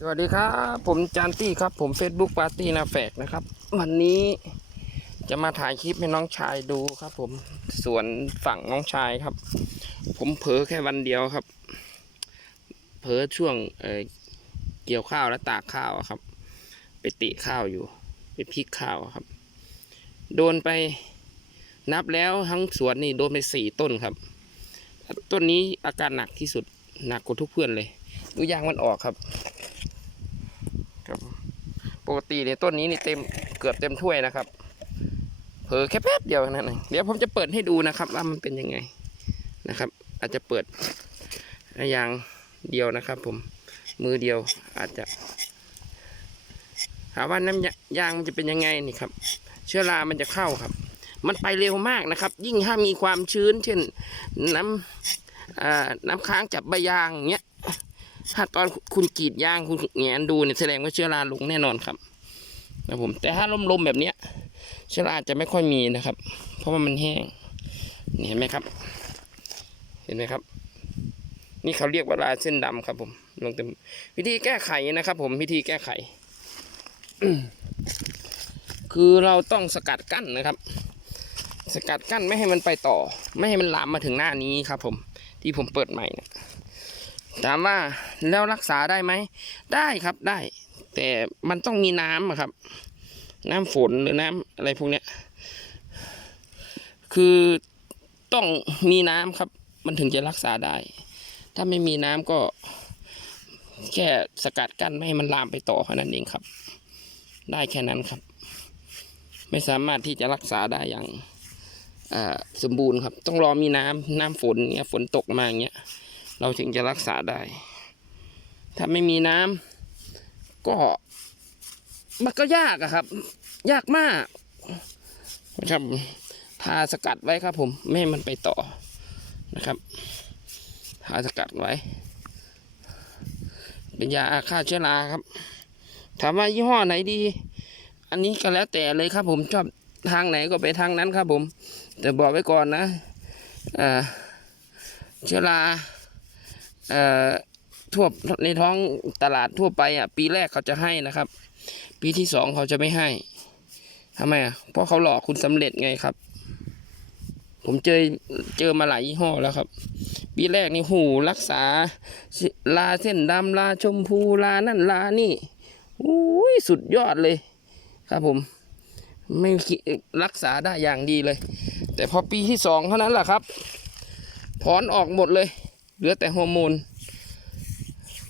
สวัสดีครับ ผมจานตี้ครับ ผม Facebook ปาร์ตี้นาแฝกนะครับ วันนี้จะมาถ่ายคลิปให้น้องชายดูครับ ผมสวนฝั่งน้องชายครับ ผมเผลอแค่วันเดียวครับ เผลอช่วงเเกี่ยวข้าวและตากข้าวครับ ไปติข้าวอยู่ ไปพลิกข้าวครับ โดนไปนับแล้วทั้งสวนนี่โดนไปสี่ต้นครับ ต้นนี้อาการหนักที่สุดหนักกว่าทุกเพื่อนเลย ดูยางมันออกครับ กติเนี่ยต้นนี้นี่เต็มเกือบเต็มถ้วยนะครับเผลอแค่แป๊บเดียวนั่นเองเดี๋ยวผมจะเปิดให้ดูนะครับ ว่ามันเป็นยังไงนะครับ อาจจะเปิดยางเดียวนะครับ ผมมือเดียวอาจจะถามว่าน้ำยางมันจะเป็นยังไงนี่ครับ เชื้อรามันจะเข้าครับ มันไปเร็วมากนะครับ ยิ่งถ้ามีความชื้น เช่นน้ำน้ำค้างจับใบยางอย่างเงี้ย ถ้าตอนคุณกรีดย่างคุณแงนดูเนี่ยแสดงว่าเชื้อราลงแน่นอนครับนะผมแต่ถ้าลมๆแบบเนี้ย เชื้อราจะไม่ค่อยมีนะครับ เพราะว่ามันแห้งเห็นไหมครับ เห็นไหมครับ นี่เขาเรียกว่าลายเส้นดำครับ ผมลงเต็มวิธีแก้ไขนะครับ ผมวิธีแก้ไข คือเราต้องสกัดกั้นนะครับ สกัดกั้นไม่ให้มันไปต่อ ไม่ให้มันลามมาถึงหน้านี้ครับ ผม ที่ผมเปิดใหม่นะ ถามว่าแล้วรักษาได้ไหม ได้ครับได้ แต่มันต้องมีน้ำครับ น้ำฝนหรือน้ำอะไรพวกเนี้ย คือต้องมีน้ำครับ มันถึงจะรักษาได้ ถ้าไม่มีน้ำก็ แค่สกัดกั้นไม่ให้มันลามไปต่อแค่นั้นเองครับ ได้แค่นั้นครับ ไม่สามารถที่จะรักษาได้อย่างสมบูรณ์ครับ ต้องรอมีน้ำน้ำฝนเงี้ยฝนตกมาอย่างเงี้ย เราถึงจะรักษาได้ ถ้าไม่มีน้ำก็มันก็ยากอะครับ ยากมากนะครับทาสกัดไว้ครับผมไม่ให้มันไปต่อนะครับทาสกัดไว้ เป็นยาฆ่าเชื้อราครับ ถามว่ายี่ห้อไหนดี อันนี้ก็แล้วแต่เลยครับผมชอบทางไหนก็ไปทางนั้นครับผม แต่บอกไว้ก่อนนะอ่าเชื้อรา ทั่วในท้องตลาดทั่วไปอะ ปีแรกเขาจะให้นะครับ ปีที่สองเขาจะไม่ให้ทำไมอะเพราะเขาหลอกคุณสำเร็จไงครับ ผมเจอเจอมาหลายยี่ห้อแล้วครับ ปีแรกนี่หูรักษา ลาเส้นดำลาชมพูลานั่นลานี่อุ้ยสุดยอดเลย ครับผม ไม่คิดรักษาได้อย่างดีเลย แต่พอปีที่สองเท่านั้นแหละครับ ถอนออกหมดเลย เหลือแต่ฮอร์โมน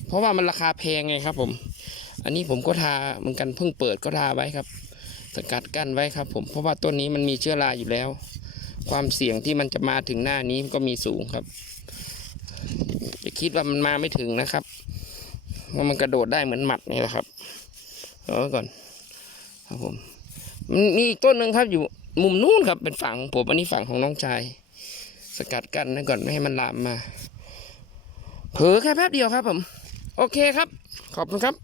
เพราะว่ามันราคาแพงไงครับผม อันนี้ผมก็ทาเหมือนกันเพิ่งเปิดก็ทาไว้ครับ สกัดกั้นไว้ครับ ผม เพราะว่าต้นนี้มันมีเชื้อราอยู่แล้ว ความเสี่ยงที่มันจะมาถึงหน้านี้ก็มีสูงครับ อย่าคิดว่ามันมาไม่ถึงนะครับว่ามันกระโดดได้เหมือนหมัดนี่แหละครับเอาไว้ก่อนครับผมมันมีอีกต้นหนึ่งครับอยู่มุมนู้นครับเป็นฝั่งของผมอันนี้ฝั่งของน้องชาย สกัดกั้นไว้ก่อนไม่ให้มันลามมา เผลอแค่แป๊บเดียวครับผม โอเคครับ ขอบคุณครับ